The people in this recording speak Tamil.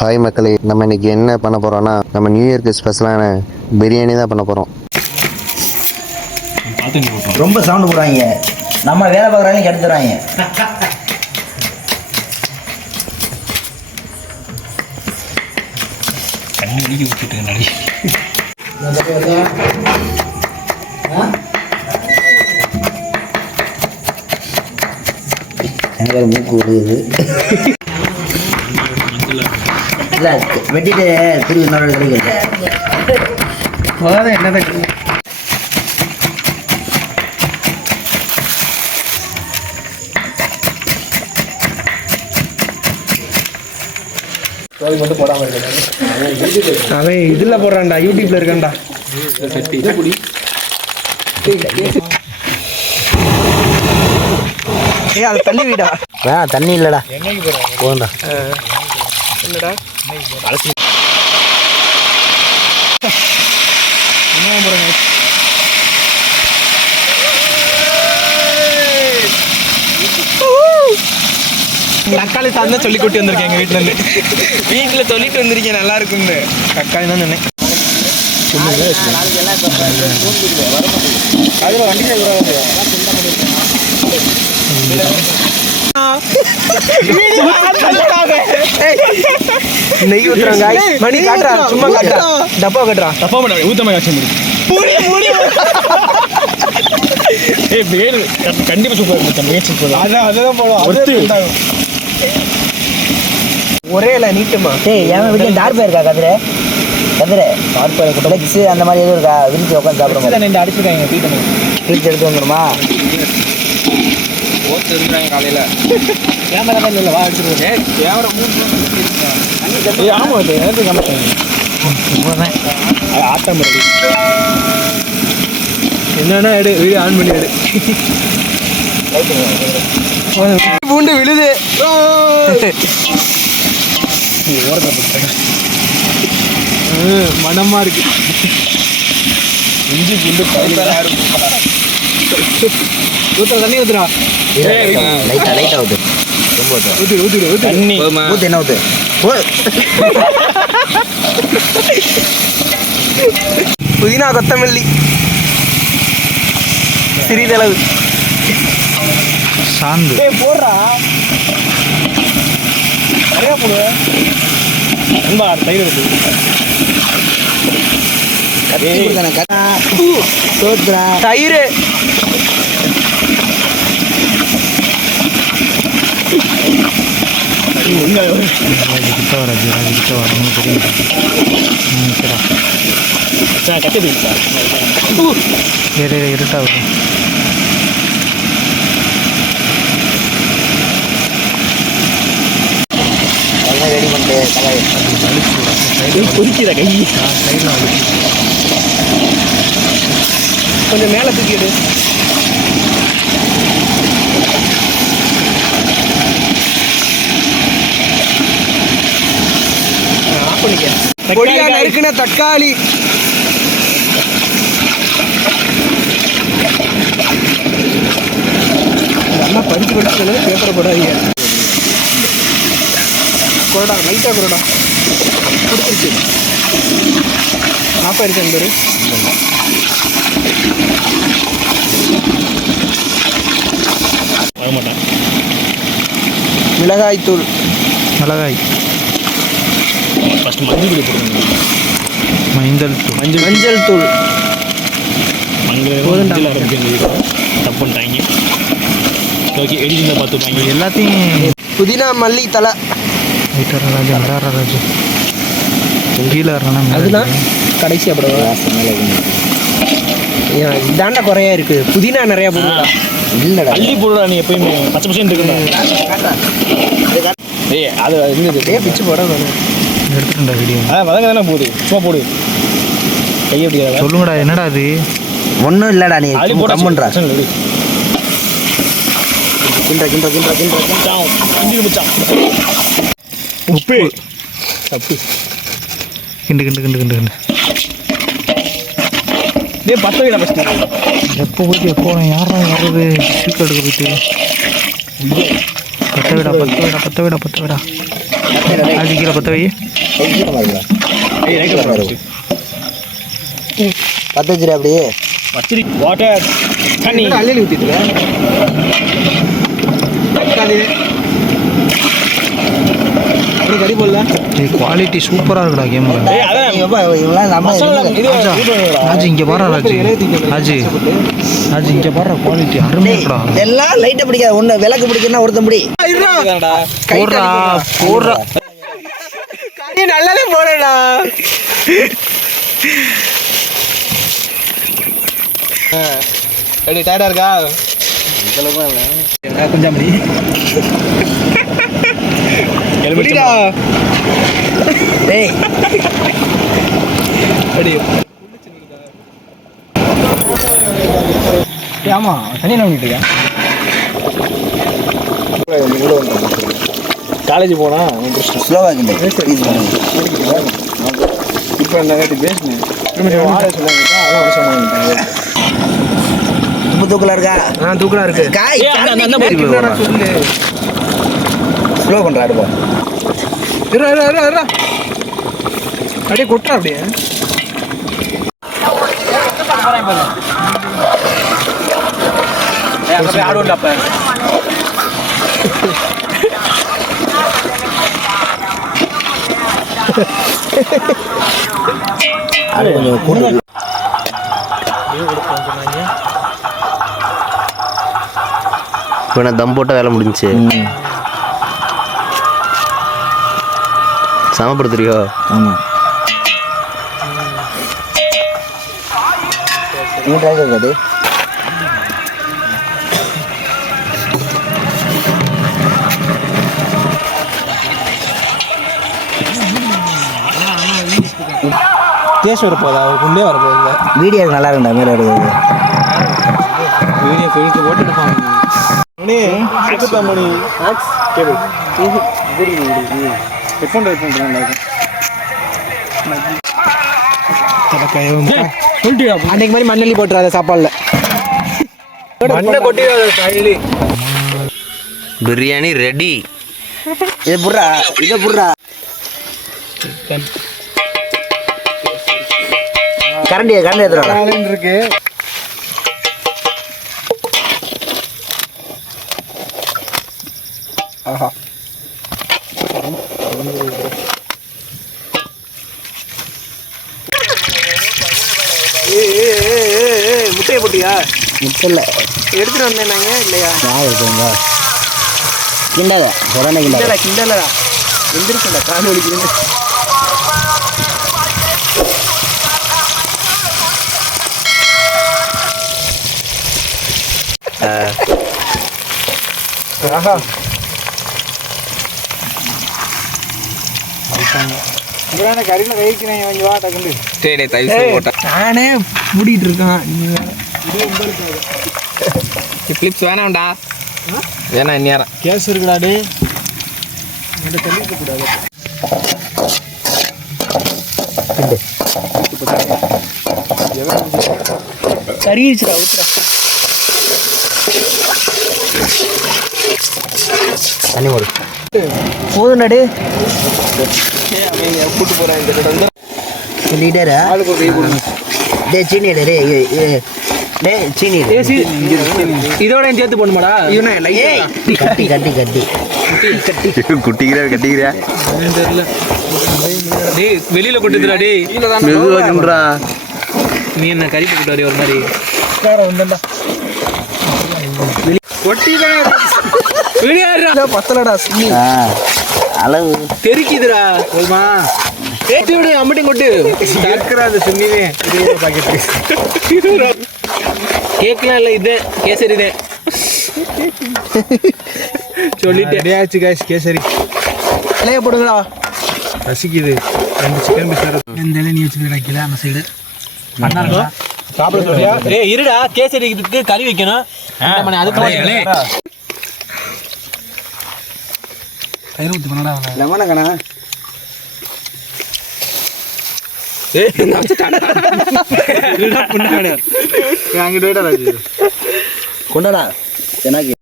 ஹாய் மக்களே, நம்ம இன்னைக்கு என்ன பண்ண போகிறோன்னா நம்ம நியூ இயர்க்கு ஸ்பெஷலான பிரியாணி தான் பண்ண போகிறோம். ரொம்ப சவுண்டு போடுறாங்க, நம்ம வேலை பார்க்குறாங்க கெடுத்துறாங்க. தண்ணி ஒழுகி விட்டுட்டு நடி எனக்கு மூக்கு விடுது. இல்லை வெட்டிட்டு திரும்பி இன்னொரு கிடைக்கிறது என்னதான் மட்டும் போடாம இருக்கேன். அவன் இதுல போடுறான்டா, யூடியூப்ல இருக்கான்டா. அது தள்ளி விடா. தண்ணி இல்லைடா, போண்டா என்னடா தக்காளி சாதம் தான் சொல்லி கூட்டி வந்திருக்கேன். எங்கள் வீட்டில் சொல்லிட்டு வந்திருக்கேன், நல்லா இருக்குன்னு. தக்காளி தான் சொன்னேன். நெய் ஊத்துறாங்க, மணி காட்டுறா, சும்மா காட்டுறா, டப்பா காட்டுறா, டப்பா பண்ண ஊத்தமா காட்சி கண்டிப்பா சூப்பர். அதான் போடுவோம். ஒரே இல்லை நீட்டுமா. என் வீட்டில் டார்பா இருக்கா? கதிரை டார்பா கிளச்சு அந்த மாதிரி எதுவும் இருக்கா? விரிச்சு உட்காந்து சாப்பிடுவோம். அடிச்சிருக்காங்க, விரிச்சு எடுத்து வந்துடுமா? இருந்தாங்க காலையில் கேமரா இல்லை, வா அடிச்சிருக்கேன். கேமரா ஆமாம், எனக்கு கம்மி ஆட்டம் என்னன்னா எடு, வீடியோ ஆன் பண்ணி எடு. பூண்டு விழுது. மனமா இருக்கு. இஞ்சி பூண்டு ஊத்துற தண்ணி ஊத்துறா. லைட்டா ஊத்து. ரொம்ப ஊத்து தண்ணி ஊத்து. என்ன ஊத்து? புதினா, கொத்தமல்லி, சிறிதளவு சாந்து போடுறா. நிறையா போடு. நண்பா தயிர் இருக்கு. தயிர் இருட்டா வரும். ரெடி பண்ணிட்டு பொறிக்கிற கை கொஞ்சம் மேலே தூக்கிடு. ஆஃப் பண்ணிக்க. பொடியா நறுக்குன தக்காளி, நல்லா பறிச்சு பேப்பரை போடாதீங்க. கொரடா லைட்டாக கொரடா கொடுத்துருச்சு. ஆஃப் ஆயிடுச்சு என்பது. வரமாட்டேன். மிளகாய் தூள், ஃபஸ்ட் மஞ்சள் தூள் மஞ்சள் தப்பு பண்ணிட்டாங்க. ஓகே, எடிட்டிங்க பார்த்துப்பாங்க எல்லாத்தையும். புதினா, மல்லி தலை, அதுதான் கடைசி. அப்புறம் இதாண்டா குறையா இருக்கு. புதினா நிறையா போடுறா. இல்லைடா அள்ளி போடுறா. நீ எப்பயுமே பச்சை பச்சை இருக்குண்ணா. அது இருந்தது பிச்சு போட எடுத்துட்டா வீடியோ. வதங்க தானே போகுது, சும்மா போடு. கையை எப்படி சொல்லுங்கடா. என்னடா அது? ஒன்றும் இல்லைடா, நீ கம்முன்றா. உப்பு தப்பு. கிண்டு பத்து வைடா. ஃபஸ்ட்டு எப்போ போயிட்டு எப்போ யாரா வர்றது? சீக்கிரம் எடுக்க போயிட்டு பத்த விடா. ஆச்சு கீழே பற்ற வை. பத்து வச்சிரு அப்படியே வச்சிரி வாட்டர் தண்ணி அள்ளி ஊற்றிட்டு கறி போடல. குவாலிட்டி சூப்பராக இருக்குடா கேம். ராஜு இங்கே பாரு ராஜு. ராஜு ராஜு இங்கே பாரு குவாலிட்டி அருமையாக இருக்குடா. எல்லாம் லைட்டை பிடிக்காது ஒன்று விளக்கு பிடிக்குன்னா ஒருத்த முடி போடுறா போடுறா நல்லாவே போடா. எப்படி டயர்டா இருக்கா? கொஞ்சம் அப்படி டேய் ஆமா தண்ணி என்ன பண்ணிட்டு காலேஜ் போனா ஸ்லோவாக இப்போ என்ன பேசினேன் ரொம்ப தூக்கலா இருக்கா? தூக்கலா இருக்கு. காய் சொல்லு ஸ்லோ பண்றா அடுப்பா. அப்படியே கொட்டுறா அப்படியே. ஆடுவோம் அப்ப அது கொஞ்சம் கூடுதல். இப்போ நான் தம் போட்டால் வேலை முடிஞ்சிச்சு. சமப்படுத்துறியோ? ஆமாம் நீட்டாக இருக்காது. டேஸ்ட் வரப்போதா? ஒரு குண்டே வரப்போகுது. வீடியோ நல்லா இருக்குண்டா மேலே எடுக்கிறது. வீடியோ ஃபில்ட்ரு போட்டு எடுப்பாங்க. மணி மணி கேபிள் ஹெட்ஃபோன் அன்னைக்கு மாதிரி மண்ணள்ளி போட்டுறாத சாப்பாடுல. மண்ணை கொட்டி பிரியாணி ரெடி. இதை புடுறா இதை புடுறா. கரண்டி கரண்டி எடுத்துறா இருக்கு. ஆஹா முட்டையை போட்டியா? முட்டில் எடுத்துட்டு வந்தேன்னாங்க இல்லையா? நான் இருக்குங்க கிண்டல உடனே கிண்டல கிண்டலா எந்திரிச்சுடா கால் வலிக்கிறேன். ஆஹா கறியில வைக்கிறேன். வா டக்குண்டு நானே மூடிட்டு இருக்கான். கிளிப்ஸ் வேணாம்டா. வேணா இந்நேரம் கேஸ் இருக்குடாடு. தள்ளிக்க கூடாது. கறிச்சுடா ஊத்துறா. தண்ணி ஓடு போதும் நடு கூட்டு போறேன். இந்த சொல்லிட்டே ஆளுக்கு ஒரு கை கொடுங்க. டே சீனி டே டே சீனி இதோட சேர்த்து போடணுமாடா? கட்டி கட்டி கட்டி குட்டிக்கிற கட்டிக்கிறியா? தெரியல. டேய் வெளியில கொட்டுதுடா. டேய் மெதுவாக்குன்றா. நீ என்ன கறி போட்டு வர ஒரு மாதிரி வேற ஒண்ணுடா. கொட்டிதானே வீடியோடா பத்தலடா. அளவு தெரிக்குதுடா. போதுமா? ஏத்தி விடு. அம்மட்டிங் கொட்டு. கேக்குறாது சும்மிவே. 20 பாக்கெட் கேக்கலாம் இல்லை. இது கேசரி தான் சொல்லிட்டே ஆச்சு. காய்ச்சி கேசரி இலைய போடுங்களா? ரசிக்குது. 2 சிக்கன் பீஸ் இந்த இலை நீ வச்சுக்கிறா கீழே அந்த சைடு சாப்பிட சொல்லியா? ஏய் இருடா, கேசரிக்கு கறி வைக்கணும். அதுக்கு கயிறு ஊற்றி பண்ணடா. லெமனை கணா. அங்கிட்டு போயிட்டா ராஜு. கொண்டாடா எனக்கு